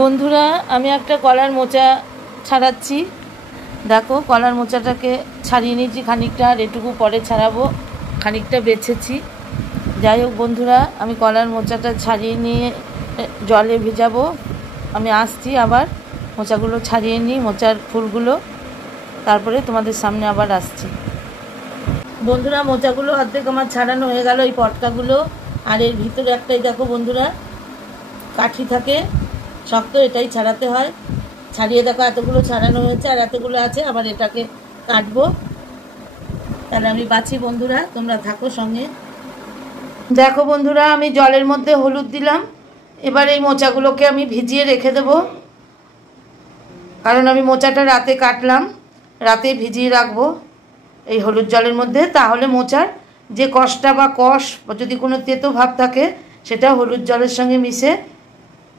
বন্ধুরা আমি একটা কলার মোচা ছাড়াচ্ছি। দেখো কলার মোচাটাকে ছাড়িয়ে নিয়েছি খানিকটা, আর এটুকু পরে ছাড়াবো, খানিকটা বেছেছি। যাই হোক বন্ধুরা, আমি কলার মোচাটা ছাড়িয়ে নিয়ে জলে ভেজাবো। আমি আসছি আবার, মোচাগুলো ছাড়িয়ে নিই, মোচার ফুলগুলো, তারপরে তোমাদের সামনে আবার আসছি। বন্ধুরা মোচাগুলো অর্ধেক আমার ছাড়ানো হয়ে গেল, এই পটকাগুলো। আর এর ভিতরে একটাই দেখো বন্ধুরা কাঠি থাকে শক্ত, এটাই ছাড়াতে হয়। ছাড়িয়ে দেখো এতগুলো ছাড়ানো হয়েছে, আর এতগুলো আছে, আবার এটাকে কাটবো। তাহলে আমি বাছি বন্ধুরা, তোমরা থাকো সঙ্গে। দেখো বন্ধুরা আমি জলের মধ্যে হলুদ দিলাম। এবার এই মোচাগুলোকে আমি ভিজিয়ে রেখে দেবো, কারণ আমি মোচাটা রাতে কাটলাম, রাতে ভিজিয়ে রাখবো এই হলুদ জলের মধ্যে। তাহলে মোচার যে কষটা বা কষ, যদি কোনো তেতো ভাব থাকে, সেটা হলুদ জলের সঙ্গে মিশে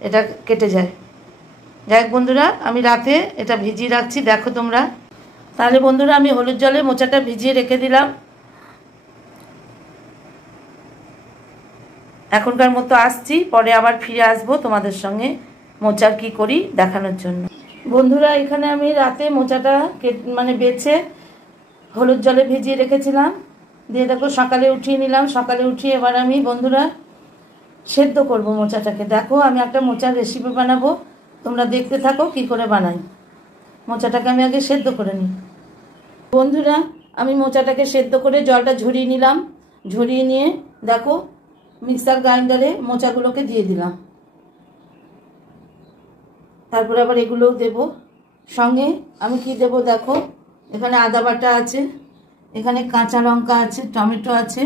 এটা কেটে যায়। যাই বন্ধুরা আমি রাতে এটা ভিজিয়ে রাখছি, দেখো তোমরা। তাহলে বন্ধুরা আমি হলুদ জলে মোচাটা ভিজিয়ে রেখে দিলাম। এখনকার মতো আসছি, পরে আবার ফিরে আসবো তোমাদের সঙ্গে মোচার কি করি দেখানোর জন্য। বন্ধুরা এখানে আমি রাতে মোচাটা বেছে হলুদ জলে ভিজিয়ে রেখেছিলাম, দিয়ে দেখো সকালে উঠিয়ে নিলাম। সকালে উঠিয়ে এবার আমি বন্ধুরা সেদ্ধ করব মোচাটাকে। দেখো আমি একটা মোচার রেসিপি বানাবো, তোমরা দেখতে থাকো কি করে বানাই। মোচাটাকে আমি আগে সেদ্ধ করে নিই। বন্ধুরা আমি মোচাটাকে সেদ্ধ করে জলটা ঝরিয়ে নিলাম। ঝরিয়ে নিয়ে দেখো মিক্সার গ্রাইন্ডারে মোচাগুলোকে দিয়ে দিলাম। তারপরে আবার এগুলোও দেব। সঙ্গে আমি কি দেব দেখো, এখানে আদা বাটা আছে, এখানে কাঁচা লঙ্কা আছে, টমেটো আছে,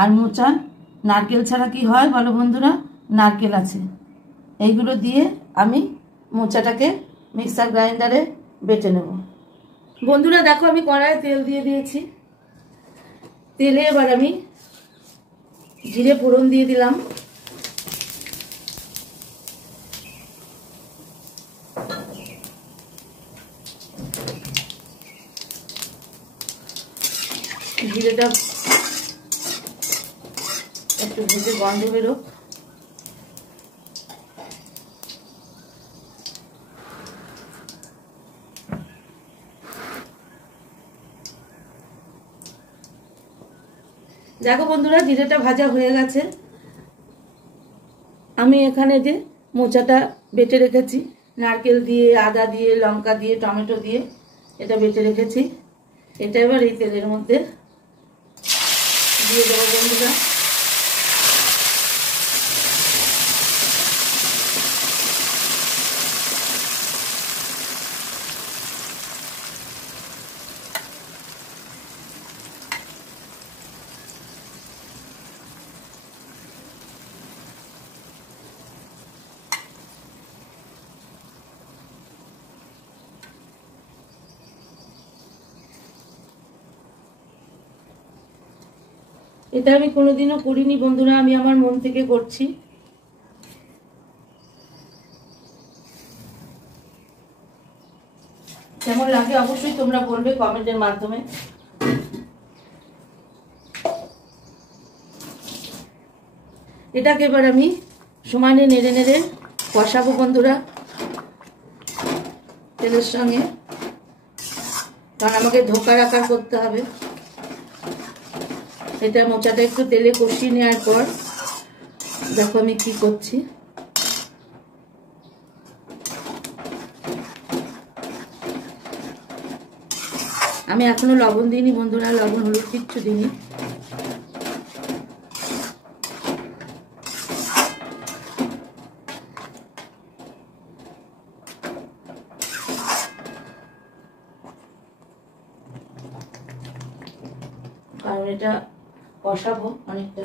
আর মোচা। নারকেল ছাড়া কি হয় বলো বন্ধুরা, নারকেল আছে। এইগুলো দিয়ে আমি মোচাটাকে মিক্সার গ্রাইন্ডারে বেটে নেব। বন্ধুরা দেখো আমি কড়াইয়ে তেল দিয়ে দিয়েছি। তেলে এবার আমি জিরে ফোড়ন দিয়ে দিলাম। জিরেটা একটু ভেজে গন্ধ বেরো। দেখো বন্ধুরা জিরেটা ভাজা হয়ে গেছে। আমি এখানে যে মোচাটা বেটে রেখেছি, নারকেল দিয়ে, আদা দিয়ে, লঙ্কা দিয়ে, টমেটো দিয়ে এটা বেটে রেখেছি, এটা এবার এই তেলের মধ্যে দিয়ে দেবো বন্ধুরা। এটা আমি কোনোদিনও করিনি বন্ধুরা, আমি আমার মন থেকে করছি। কেমন লাগে অবশ্যই তোমরা বলবে কমেন্টের মাধ্যমে। এটাকে এবার আমি সমানে নেড়ে নেড়ে কষাবো বন্ধুরা তেলের সঙ্গে, কারণ আমাকে ধোকার আকার করতে হবে। এটা মোচাটা একটু তেলে কষিয়ে নেওয়ার পর দেখো আমি কি করছি। আমি এখনো লবণ দিইনি বন্ধুরা, লবণ হলুদ কিচ্ছু দিইনি। কারণ এটা কষাবো অনেকটা।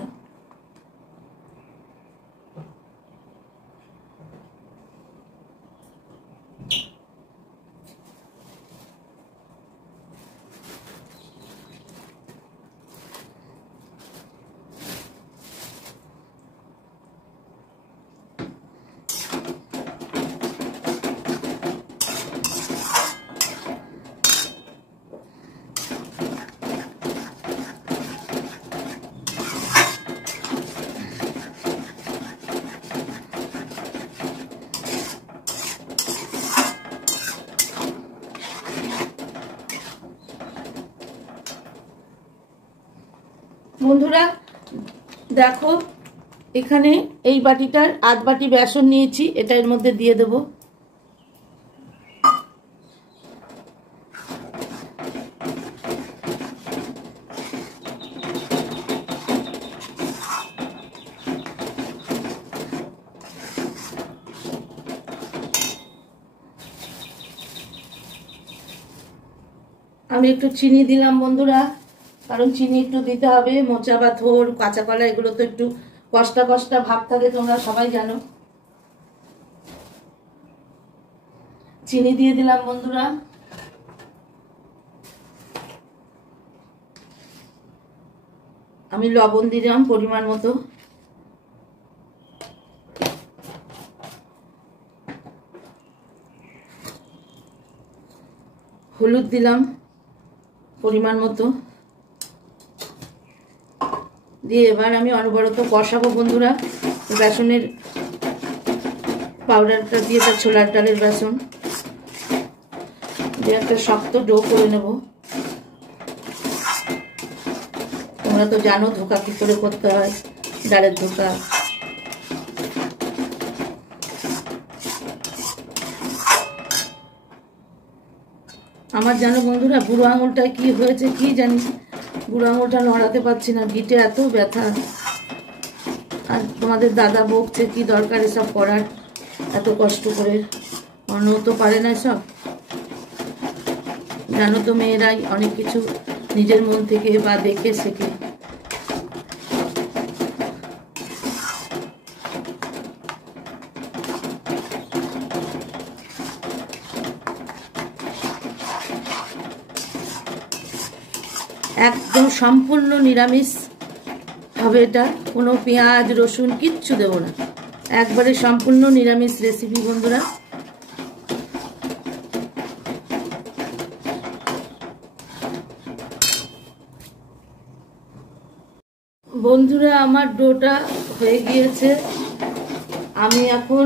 বন্ধুরা দেখো, এখানে এই বাটিটার আধ বাটি বেসন নিয়েছি, এটা এর মধ্যে দিয়ে দেব। আমি একটু চিনি দিলাম বন্ধুরা, কারণ চিনি একটু দিতে হবে। মোচা বা থোড়, কাঁচা কলা এগুলো তো একটু কষ্টা কষ্টা ভাব থাকে, তোমরা সবাই জানো। চিনি দিয়ে দিলাম বন্ধুরা। আমি লবণ দিলাম পরিমাণ মতো। হলুদ দিলাম পরিমাণ মতো দিয়ে এবার আমি অনবরত কষাবো বন্ধুরা। বেসনের পাউডারটা দিয়ে, তার ছোলার ডালের বেসন দিয়ে একটা শক্ত ডো করে নেব। তোমরা তো জানো ধোকা কি করে করতে হয়, ডালের ধোকা। আমার জানো বন্ধুরা বুড়ো আঙুলটায় কি হয়েছে কি জানি, বুড়ো আঙুলটা নড়াতে পারছি না, গিটে এত ব্যথা। আর তোমাদের দাদা বকছে কি দরকার এসব করার, এত কষ্ট করে। অন্য তো পারে না সব, জানো তো মেয়েরাই অনেক কিছু নিজের মন থেকে বা দেখে শেখে। একদম সম্পূর্ণ নিরামিষ হবে এটা, কোনো পেঁয়াজ রসুন কিচ্ছু দেব না, একবারে সম্পূর্ণ নিরামিষ রেসিপি বন্ধুরা। বন্ধুরা আমার ডোটা হয়ে গিয়েছে। আমি এখন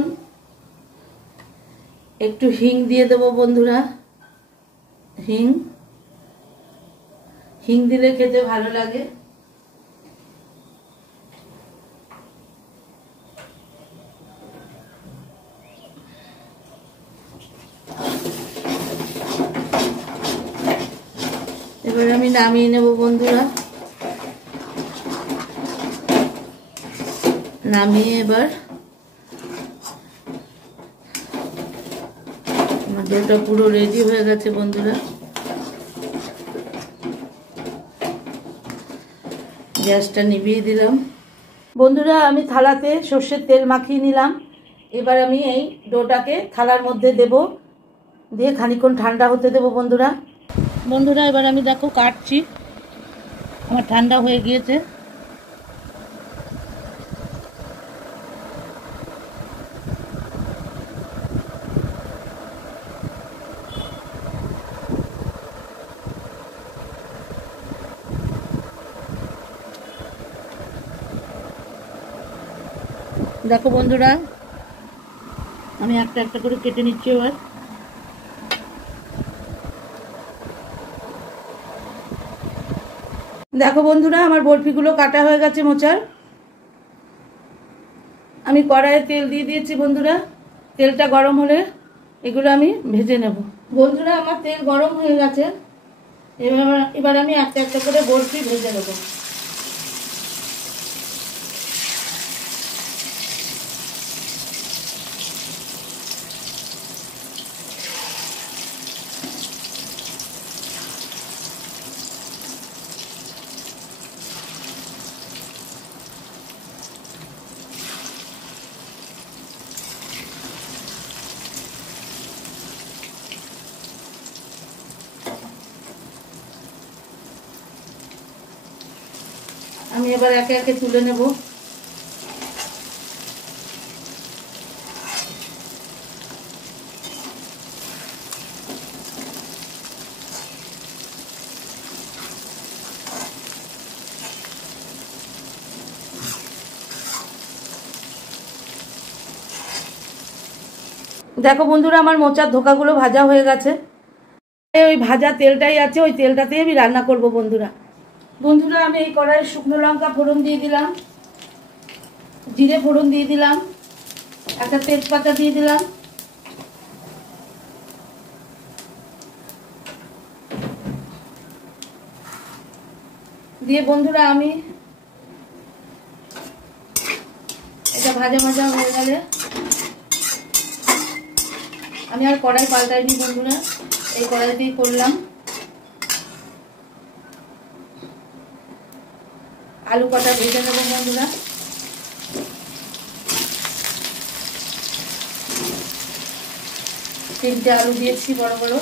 একটু হিং দিয়ে দেব বন্ধুরা। হিং দিলে খেতে ভালো লাগে। এবার আমি নামিয়ে নেব বন্ধুরা। নামিয়ে এবার আমার ডোটা পুরো রেডি হয়ে গেছে বন্ধুরা। গ্যাসটা নিভিয়ে দিলাম বন্ধুরা। আমি থালাতে সর্ষের তেল মাখিয়ে নিলাম। এবার আমি এই ডোটাকে থালার মধ্যে দেব, দিয়ে খানিকক্ষণ ঠান্ডা হতে দেব বন্ধুরা। এবার আমি দেখো কাটছি, আমার ঠান্ডা হয়ে গিয়েছে। দেখো বন্ধুরা আমি একটা একটা করে কেটে নিচ্ছি। এবার দেখো বন্ধুরা আমার বরফিগুলো কাটা হয়ে গেছে মোচার। আমি কড়াইয়ে তেল দিয়ে দিয়েছি বন্ধুরা। তেলটা গরম হলে এগুলো আমি ভেজে নেব বন্ধুরা। আমার তেল গরম হয়ে গেছে, এবার আমি একটা একটা করে বরফি ভেজে নেব। আমি এবার একে একে তুলে নেব। দেখো বন্ধুরা আমার মোচার ধোকাগুলো ভাজা হয়ে গেছে। ওই ভাজা তেলটাই আছে, ওই তেলটাতেই আমি রান্না করব বন্ধুরা। বন্ধুরা আমি এই কড়াইয়ে শুকনো লঙ্কা ফোড়ন দিয়ে দিলাম, জিরে ফোড়ন দিয়ে দিলাম, একটা তেজপাতা দিয়ে দিলাম, দিয়ে বন্ধুরা আমি এটা ভাজা ভাজা হয়ে গেলে আমি আর কড়াই পাল্টাইনি বন্ধুরা, এই কড়াইতেই করলাম। আলু কটা ভেজে নেব বন্ধুরা। তিনটে আলু দিয়েছি বড় বড়।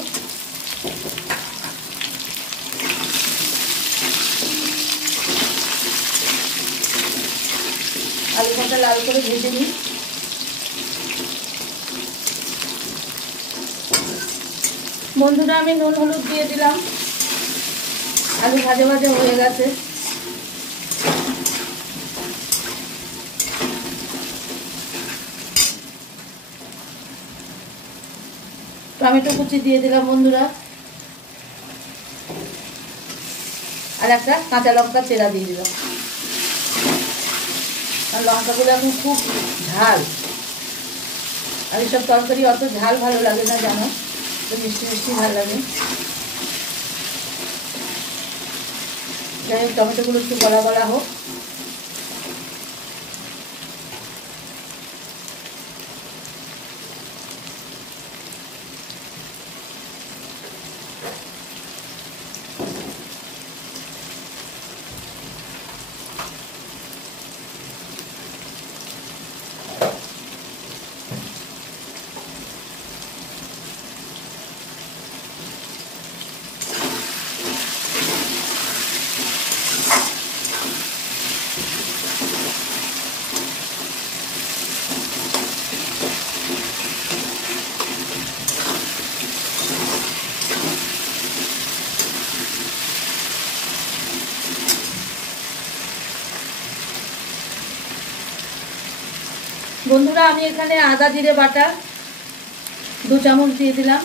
আলু কটা লাল করে ভেজে নিই। বন্ধুরা আমি নুন হলুদ দিয়ে দিলাম, আলু ভাজা ভাজা হয়ে গেছে। টমেটো কুচি দিয়ে দিলাম বন্ধুরা, আর একটা কাঁচা লঙ্কা চেরা দিয়ে দিলাম। আর লঙ্কাগুলো এখন খুব ঝাল, আর এইসব তরকারি অত ঝাল ভালো লাগে না জানো, তো মিষ্টি মিষ্টি ভালো লাগে। যাই হোক টমেটোগুলো একটু গলা গলা হোক। বন্ধুরা আমি এখানে আদা জিরে বাটা 2 চামচ দিয়ে দিলাম।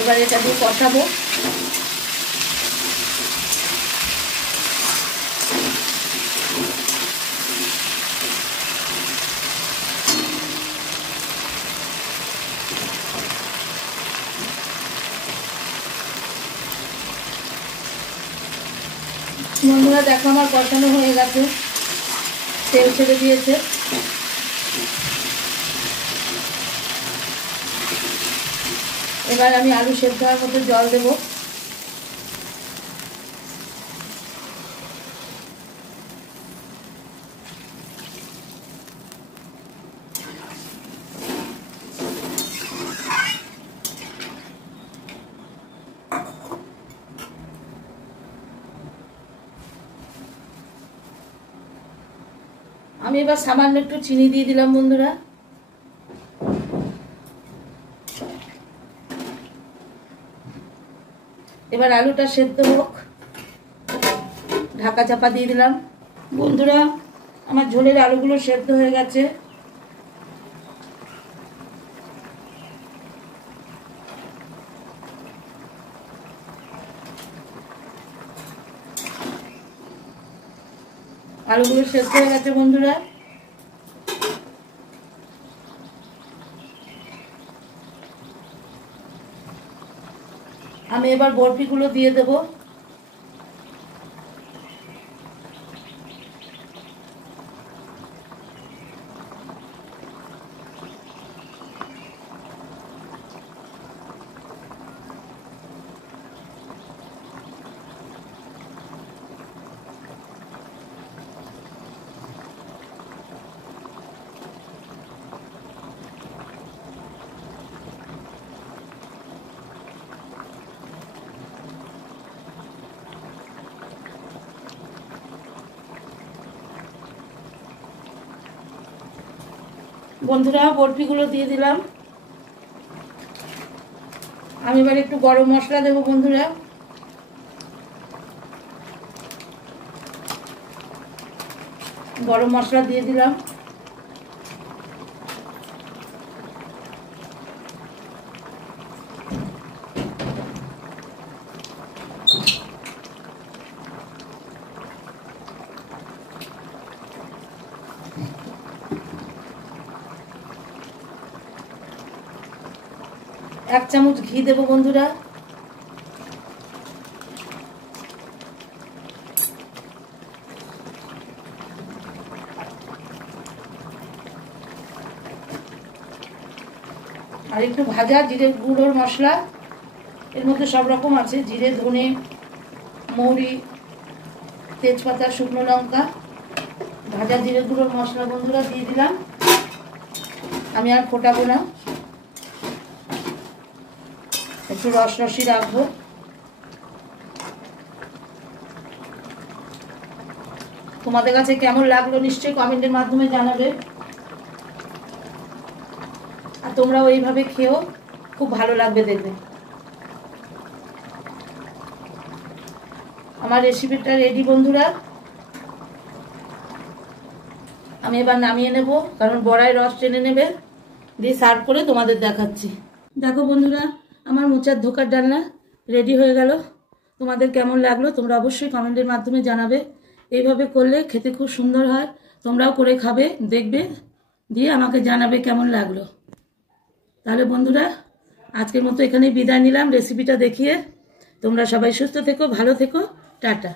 এবার এটা দিয়ে কষাবো। বন্ধুরা দেখো আমার কষানো হয়ে গেছে, তেল ছেড়ে দিয়েছে। এবার আমি আলু সেদ্ধ হওয়ার মতো জল দেব। আমি এবার সামান্য একটু চিনি দিয়ে দিলাম বন্ধুরা। এবার আলুটা সেদ্ধ হোক, ঢাকা চাপা দিয়ে দিলাম। বন্ধুরা আমার ঝোলের আলুগুলো সেদ্ধ হয়ে গেছে। আলুগুলো সেদ্ধ হয়ে গেছে বন্ধুরা। আমি এবার বরফিগুলো দিয়ে দেব। বন্ধুরা বরফিগুলো দিয়ে দিলাম। আমি এবার একটু গরম মশলা দেবো বন্ধুরা। গরম মশলা দিয়ে দিলাম। 1 চামচ ঘি দেবো বন্ধুরা। আর একটু ভাজা জিরে গুঁড়োর মশলা, এর মধ্যে সব রকম আছে, জিরে, ধনে, মৌরি, তেজপাতা, শুকনো লঙ্কা, ভাজা জিরে গুঁড়োর মশলা বন্ধুরা দিয়ে দিলাম। আমি আর ফোটাবো না, একটু রস রসই রাখবো। তোমাদের কাছে কেমন লাগলো নিশ্চয়ই কমেন্টের মাধ্যমে জানাবে। আর তোমরাও এইভাবে খেও, খুব ভালো লাগবে দেখবে। আমার রেসিপিটা রেডি বন্ধুরা। আমি এবার নামিয়ে নেব, কারণ বড়ায় রস টেনে নেবে, দিয়ে সার্ভ করে তোমাদের দেখাচ্ছি। দেখো বন্ধুরা, আমার মোচার ধোকার ডালনা রেডি হয়ে গেল। তোমাদের কেমন লাগলো তোমরা অবশ্যই কমেন্টের মাধ্যমে জানাবে। এইভাবে করলে খেতে খুব সুন্দর হয়, তোমরাও করে খাবে, দেখবে, দিয়ে আমাকে জানাবে কেমন লাগলো। তাহলে বন্ধুরা আজকের মতো এখানেই বিদায় নিলাম রেসিপিটা দেখিয়ে। তোমরা সবাই সুস্থ থেকো, ভালো থেকো, টাটা।